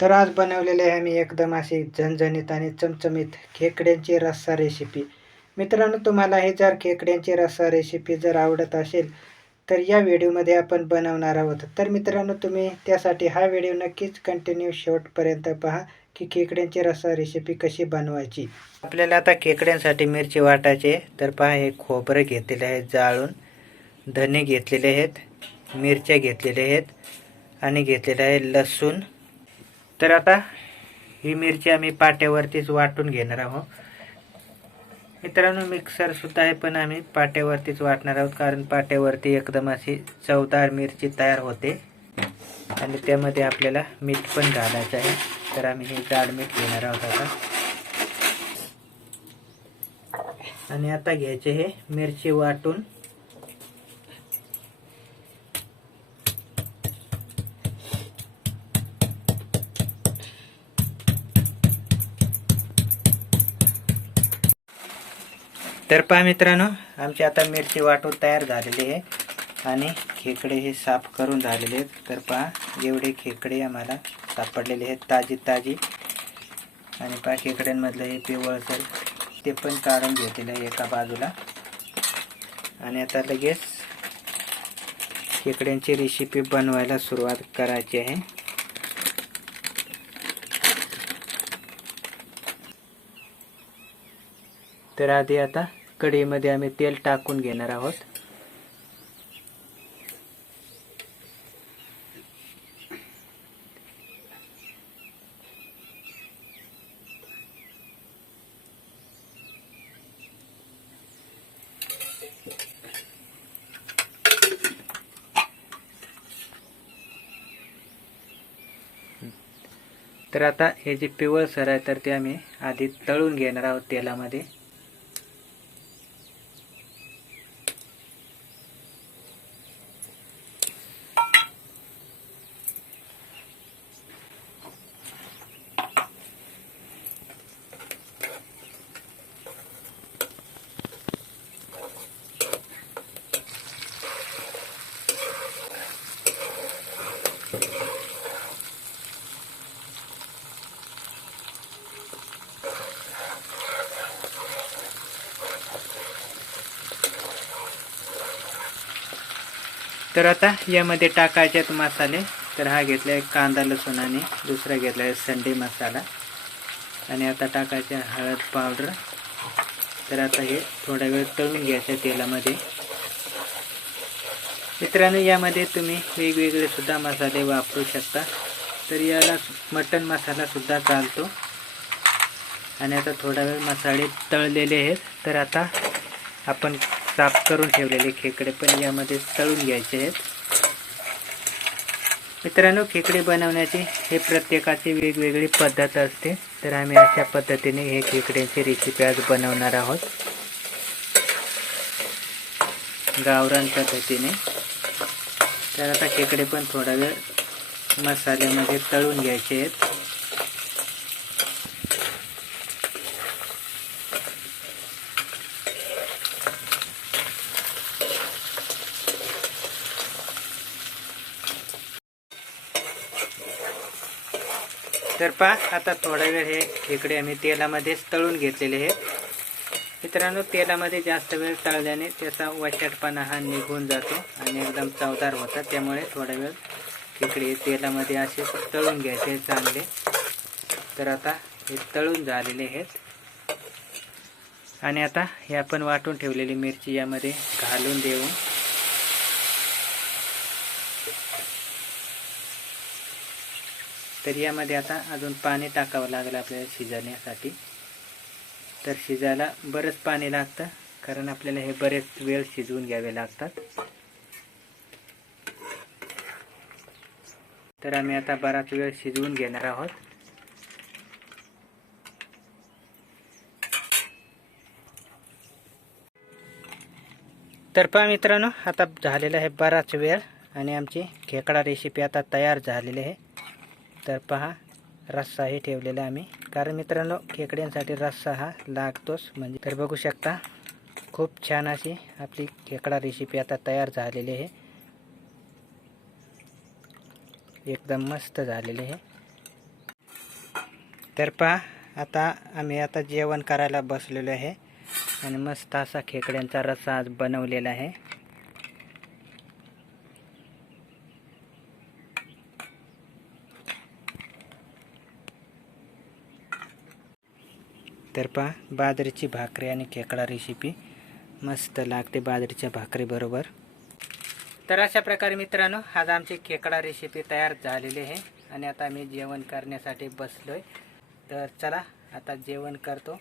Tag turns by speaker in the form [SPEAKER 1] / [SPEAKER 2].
[SPEAKER 1] तर आज बनवलेले आहे मी एकदम अशी झणझणीत आणि चमचमीत खेकड्यांची रस्सा रेसिपी मित्रांनो तुम्हाला हे जर खेकड्यांची रस्सा रेसिपी जर आवडत असेल तर या व्हिडिओमध्ये आपण बनवणार आहोत. तर मित्रांनो तुम्ही त्यासाठी हा व्हिडिओ नक्कीच कंटिन्यू शेवटपर्यंत पहा की खेकड्यांची रस्सा रेसिपी कशी बनवायची. आपल्याला आता खेकड्यांसाठी मिरची वाटायची आहे. तर पहा हे खोबरं घेतलेले आहे जाळून. धने घेतलेले आहेत. मिरच्या घेतलेल्या आहेत. आणि घेतलेलं आहे लसूण. तर आता ही मिरची आम्ही पाट्यावरतीच वाटून घेणार आहोत. मित्रांनो मिक्सर सुद्धा आहे पण आम्ही पाट्यावरतीच वाटणार आहोत कारण पाट्यावरती एकदम अशी चवदार मिरची तयार होते. आणि त्यामध्ये आपल्याला मीठ पण घालायचं आहे. तर आम्ही हे जाड मीठ घेणार आहोत आता. आणि आता घ्यायचे हे मिरची वाटून. तर पहा मित्रांनो आमची आता मिरची वाटून तयार झालेली आहे आणि खेकडे हे साफ करून झालेले आहेत. तर पहा एवढे खेकडे आम्हाला सापडलेले आहेत ताजी ताजी आणि पहा खेकड्यांमधलं हे पिवळसर ते पण काढून घेतलेलं आहे एका बाजूला. आणि आता लगेच खेकड्यांची रेसिपी बनवायला सुरुवात करायची आहे. तर आधी आता कढईमध्ये आम्ही तेल टाकून घेणार आहोत. तर आता हे जे पिवळसर आहे तर ते आम्ही आधी तळून घेणार आहोत तेलामध्ये. तर आता यामध्ये टाकायचे आहेत मसाले. तर हा घेतला आहे कांदा लसूण आणि दुसरा घेतला आहे संडे मसाला. आणि आता टाकायचे हळद पावडर. तर आता हे थोडा वेळ तळून घ्यायचं तेलामध्ये. मित्रांनो यामध्ये तुम्ही वेगवेगळे सुद्धा मसाले वापरू शकता. तर याला मटन मसाला सुद्धा चालतो. आणि आता थोडा वेळ मसाले तळलेले आहेत. तर आता आपण साफ करून ठेवलेले खेकडे पण यामध्ये तळून घ्यायचे आहेत. मित्रांनो खेकडे बनवण्याची हे प्रत्येकाची वेगवेगळी पद्धत असते. तर आम्ही अशा पद्धतीने हे खेकड्यांची रेसिपी आज बनवणार आहोत. गावरान पद्धतीने. तर आता खेकडे पण थोडा वेळ मसाल्यामध्ये तळून घ्यायचे आहेत. तर पहा आता थोडा वेळ हे खेकडे आम्ही तेलामध्येच तळून घेतलेले आहेत. मित्रांनो तेलामध्ये जास्त वेळ तळल्याने त्याचा वचटपणा हा निघून जातो आणि एकदम चवदार होतात. त्यामुळे थोडा वेळ खेकडे तेलामध्ये असे तळून घ्यायचे चांगले. तर आता हे तळून झालेले आहेत. आणि आता हे आपण वाटून ठेवलेली मिरची यामध्ये घालून देऊ. तर यामध्ये आता अजून पाणी टाकावं लागेल आपल्याला शिजवण्यासाठी. तर शिजायला बरंच पाणी लागतं कारण आपल्याला हे बरेच वेळ शिजवून घ्यावे लागतात. तर आम्ही आता बराच वेळ शिजवून घेणार आहोत. तर पहा मित्रांनो आता झालेला आहे बराच वेळ आणि आमची खेकडा रेसिपी आता तयार झालेली आहे. तर पहा रस्साही ठेवलेला आम्ही. कारण मित्रांनो खेकड्यांसाठी रस्सा हा लागतोच. म्हणजे तर बघू शकता खूप छान अशी आपली खेकडा रेसिपी आता तयार झालेली आहे. एकदम मस्त झालेली आहे. तर पहा आता आम्ही आता जेवण करायला बसलेलो आहे. आणि मस्त असा खेकड्यांचा रस्सा आज बनवलेला आहे. तर पहा बाजरीची भाकरी आणि खेकडा रेसिपी मस्त लागते बाजरीच्या भाकरीबरोबर तर अशा प्रकारे मित्रांनो आज आमची खेकडा रेसिपी तयार झालेली आहे. आणि आता मी जेवण करण्यासाठी बसलोय. तर चला आता जेवण करतो.